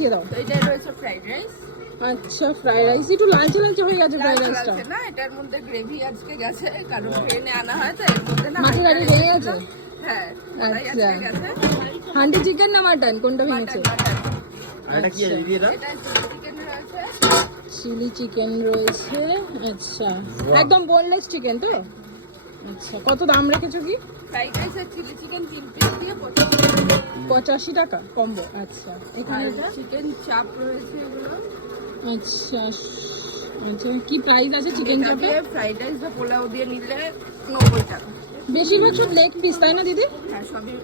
দিয়ে দাও। তো রয়েছে ফ্রাইড রাইস আচ্ছা ফ্রাইড রাইস একটু লালচে লালচে হয়ে গেছে ফ্রাইড রাইসটা না এটার মধ্যে গ্রেভি আজকে গেছে কারণ ট্রেনে আনা হয় তো এর মধ্যে না গেছে? হ্যাঁ আচ্ছা। আজকে হান্ডি চিকেন না মাটন? কোনটা ভেঙেছে? এটা কি এটা চিকেন রয়েছে। চিলি চিকেন রয়েছে। আচ্ছা। একদম বোনলেস চিকেন তো? আচ্ছা কত দাম রেখেছো কি? ফ্রাইড রাইস আর চিলি চিকেন তিন পিস দিয়ে পঁচাশি টাকা। কম্বো আচ্ছা। এখানে চিকেন চাপ রয়েছে এগুলো। আচ্ছা আচ্ছা কি প্রাইস আছে চিকেন চাপে ফ্রাইড রাইস বা পোলাও দিয়ে নিলে নব্বই টাকা। বেশিরভাগ সব লেগ পিস তাই না দিদি? হ্যাঁ সবই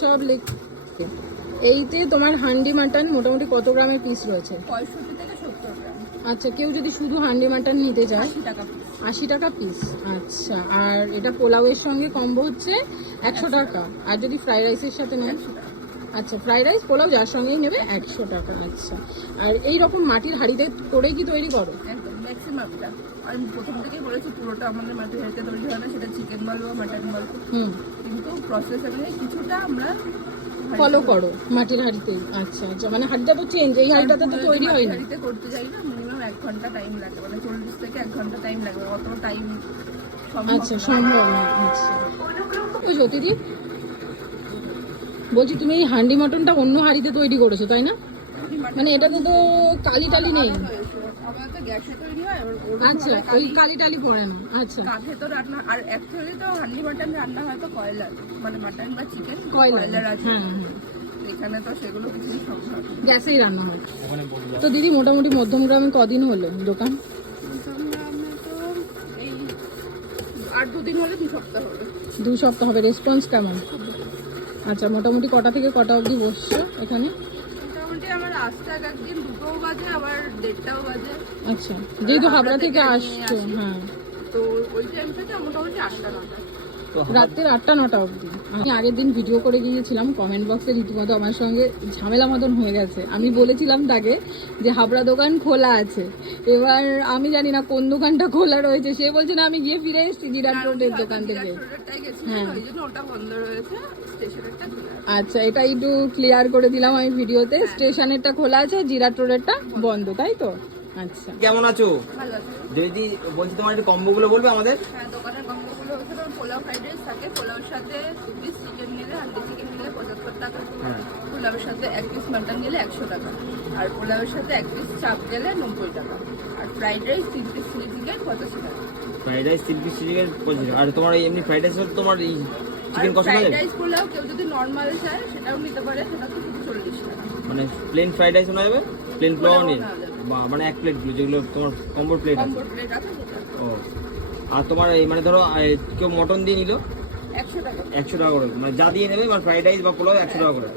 সব লেগ এইতে তোমার হান্ডি মাটন মোটামুটি কত গ্রামের পিস রয়েছে? পঁয়ষট্টি আচ্ছা কেউ যদি শুধু হান্ডি মাটন নিতে চায়? আশি টাকা পিস আশি টাকা পিস আচ্ছা আর এটা পোলাওয়ের সঙ্গে কম্বো হচ্ছে একশো টাকা। আর যদি ফ্রাইড রাইসের সাথে নেন? আচ্ছা ফ্রাইড রাইস পোলাও যার সঙ্গেই নেবে একশো টাকা আচ্ছা। আর এই রকম মাটির হাঁড়িতে করেই কি তৈরি করো? একদম ম্যাক্সিমামটা আমি প্রথম থেকেই বলেছি পুরোটা আমাদের মাটির হাড়িতে তৈরি হয় না সেটা চিকেন বলো বা মাটন বলো। হুম। কিন্তু প্রসেস এমনি কিছুটা আমরা ফলো করো মাটির হাঁড়িতেই। আচ্ছা আচ্ছা মানে হাঁড়িটা তো চেঞ্জ এই হাঁড়িটাতে তো তৈরি হয়নি। হাড়িতে করতে যাই না এক ঘণ্টা টাইম লাগে মানে চল্লিশ থেকে এক ঘণ্টা টাইম লাগবে অত টাইম আচ্ছা সম্ভব না আচ্ছা। ওই জ্যোতিদি বলছি তুমি এই হান্ডি মটনটা অন্য হাঁড়িতে তৈরি করেছ তাই না? মানে এটাতে তো কালি টালি নেই। আচ্ছা ওই কালি- কালি টালি পড়ে না আচ্ছা। কাঠে তো রান্না আর অ্যাকচুয়ালি তো হান্ডি মাটন রান্না হয় তো কয়লার মানে মাটন বা চিকেন কয়লা কয়লার আছে। হ্যাঁ হ্যাঁ। এখানে তো সেগুলো কিছুই সম্ভব গ্যাসেই রান্না হয়। তো দিদি মোটামুটি মধ্যম গ্রামে কদিন হলো দোকান? আর দুদিন হলে দু সপ্তাহ হবে। দু সপ্তাহ হবে। রেসপন্স কেমন? আচ্ছা মোটামুটি কটা থেকে কটা অবধি বসছো এখানে? মোটামুটি আমার আসতে এক একদিন দুটোও বাজে আবার দেড়টাও বাজে। আচ্ছা যেহেতু হাবড়া থেকে আসছো হ্যাঁ। তো ওই মোটামুটি আটটা নটা। রাত্রের আটটা নটা অবধি। আমি আগের দিন ভিডিও করে গিয়েছিলাম কমেন্ট বক্সে রীতিমতো আমার সঙ্গে ঝামেলা মতন হয়ে গেছে। আমি বলেছিলাম তাকে যে হাবড়া দোকান খোলা আছে। এবার আমি জানি না কোন দোকানটা খোলা রয়েছে। সে বলছে না আমি গিয়ে ফিরে এসেছি জিরাট রোডের দোকান থেকে। হ্যাঁ। আচ্ছা এটা একটু ক্লিয়ার করে দিলাম আমি ভিডিওতে স্টেশনেরটা খোলা আছে জিরাট রোডেরটা বন্ধ তাই তো? আচ্ছা। কেমন আছো? ভালো আছে। দিদি বলছি তোমার একটু কম্বো গুলো বলবে আমাদের? হ্যাঁ দোকানের কম্বোগুলো হচ্ছে তোমার পোলাও ফ্রাইড রাইস থাকে পোলাওর সাথে দু পিস চিকেন নিলে হান্ডি চিকেন নিলে পঁচাত্তর টাকা। হ্যাঁ। পোলাওয়ের সাথে এক পিস মাটন নিলে একশো টাকা। আর পোলাওয়ের সাথে এক পিস চাপ গেলে নব্বই টাকা। আর ফ্রাইড রাইস তিন পিস চিলি চিকেন পঁচাশি টাকা। ফ্রাইড রাইস তিন পিস চিকেন পঁচিশ আর তোমার এই এমনি ফ্রাইড রাইস তোমার এই চিকেন কষা ফ্রাইড রাইস পোলাও কেউ যদি নর্মাল চায় সেটাও নিতে পারে সেটা তো চল্লিশ টাকা। মানে প্লেন ফ্রাইড রাইস নেওয়া যাবে? প্লেন পোলাও। বা মানে এক প্লেটগুলো যেগুলো তোমার কম্বো প্লেট আছে। ও। আর তোমার এই মানে ধরো কেউ মটন দিয়ে নিল? একশো টাকা। একশো টাকা করে। মানে যা দিয়ে নেবে মানে ফ্রাইড রাইস বা পোলাও একশো টাকা করে।